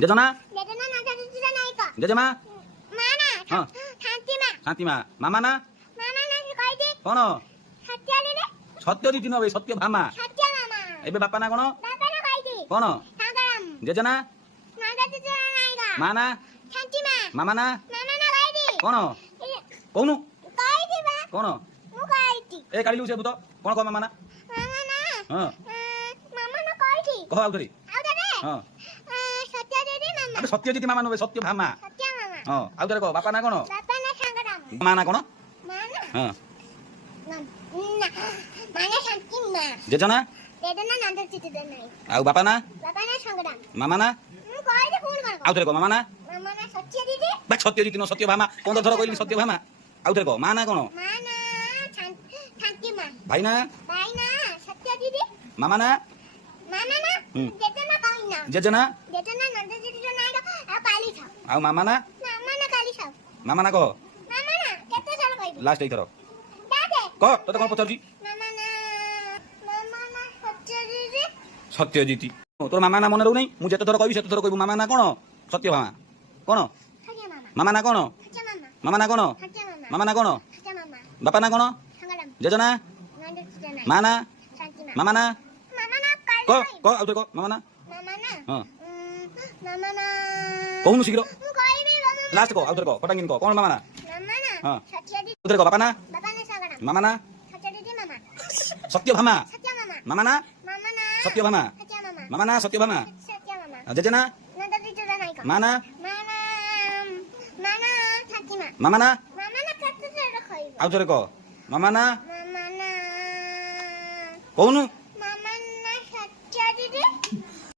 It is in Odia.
ଜେଜନା ଜେଜେନା ନନ୍ଦା ଦିଦିର ନାୟକ ଜେଜେମା ମା ନା ହଁ ଶାନ୍ତିମା ଶାନ୍ତିମା ମାମା ନା ମାମା ନା କହିଦି କଣ ସତ୍ୟଜିରେ ସତ୍ୟଜିତ ନବେ ସତ୍ୟ ଭାମା ସତ୍ୟ ମାମା ଏବେ ବାପା ନା କଣ ବାପା ନା କହିଦି କଣ ସାଗରାମ ଜେଜେନା ନନ୍ଦା ଦିଦିର ନାୟକ ମା ନା ଶାନ୍ତିମା ମାମା ନା ମାମା ନା କହିଦି କଣ କହୁନୁ କହିଦି ବା କଣ ମୁଁ କହିଦି ଏ କାଢିଲୁ ସେ ଭୂତ କଣ କହ ମାମା ନା ମାମା ନା ହଁ ମାମା ନା କହିଦି କହ ଆଉ ଥରେ ହଁ ସତ୍ୟଜିରେ ମାମା ଆବେ ସତ୍ୟଜିତ ମାମା ନବେ ସତ୍ୟ ଭାମା ସତ୍ୟ ମାମା ହଁ ଆଉ ଥରେ କହ ବାପା ନା କଣ ବାପା ନା ସାଗରାମ ମା ନା କଣ ମା ନା ହଁ ମାନେ ଶାନ୍ତିମା ଜେଜନା ଜେଜେନା ନନ୍ଦା ଦିଦିର ନାୟକ ଆଉ ବାପା ନା ବାପା ନା ସାଗରାମ ମାମା ନା ମୁଁ କହିଦି ପୁଣି କଣ ଆଉ ଥରେ କହ ମାମା ନା ମାମା ନା ସତ୍ୟଜିରେ ବା ସତ୍ୟଜିତ ନ ସତ୍ୟ ଭାମା 15 ଥର କହିଲି ସତ୍ୟ ଭାମା ଆଉ ଥରେ କହ ମା ନା କଣ ମା ନା ଶାନ୍ତିମା ଭାଇ ନା ଭାଇ ନା ସତ୍ୟଜିରେ ମାମା ନା ମାମା ନା ଜେଜେନା କହିନା ଜେଜେନା ଜେଜେନା ନନ୍ଦା ଦିଦିର ନାୟକ ଆଉ କାଲି ସାଉ ଆଉ ମାମା ନା ମାମା ନା କାଲି ସାଉ ମାମା ନା କହ ମାମା ନା କେତେ ସାଲ କହିବି ଲାଷ୍ଟ ଏଇଥର ଦାଦେ କହ ତତେ କଣ ପଚାରୁଛି ମାମା ନା ସତ୍ୟଜିରେ ସତ୍ୟଜିତ ତୋର ମାମା ନା ମନେ ରହୁନାହିଁ ମୁଁ ଯେତେ ଥର କହିବି ସେତେ ଥର କହିବୁ ମାମା ନା କଣ ସତ୍ୟ ଭାମା କଣ ସତ୍ୟ ମାମା ମାମା ନା କଣ ସତ୍ୟ ମାମା ମାମା ନା କଣ ସତ୍ୟ ମାମା ମାମା ନା କଣ ସତ୍ୟ ମାମା ବାପା ନା କଣ ସାଗରାମ ଜେଜେନା ନନ୍ଦା ଦିଦିର ମା ନାୟକ ନା ଶାନ୍ତିମା ମାମା ନା ମାମା ନା କାଲି କହ କହ ଆଉ ଥରେ କହ ମାମା ନା ମାମା ନା ହଁ ମାମା ନା କହୁନୁ ଶୀଘ୍ର ମୁଁ କହିବି ମାମା ଲାଷ୍ଟ କହ ଆଉ ଥରେ କହ ପଟାଙ୍ଗିନି କହ କଣ ମାମା ନା ମାମା ନା ହଁ ସତ୍ୟଜିତ ଆଉ ଥରେ କହ ବାପା ନା ବାପା ନା ସାଗରାମ ମାମା ନା ସତ୍ୟଜିତ ମାମା ସତ୍ୟ ଭାମା ସତ୍ୟ ମାମା ମାମା ନା ମାମା ନା ସତ୍ୟ ଭାମା ସତ୍ୟ ମାମା ମାମା ନା ସତ୍ୟ ଭାମା ସତ୍ୟ ମାମା ଜେଜେନା ନନ୍ଦା ଦିଦିର ନାୟକ ମା ନା ମାମା ଶାନ୍ତିମା ମାମା ନା ମାମା ନା କେତେ ସାଲ କହିବି ଆଉ ଥରେ କହ ମାମା ନା ମାମା ନା କହୁନୁ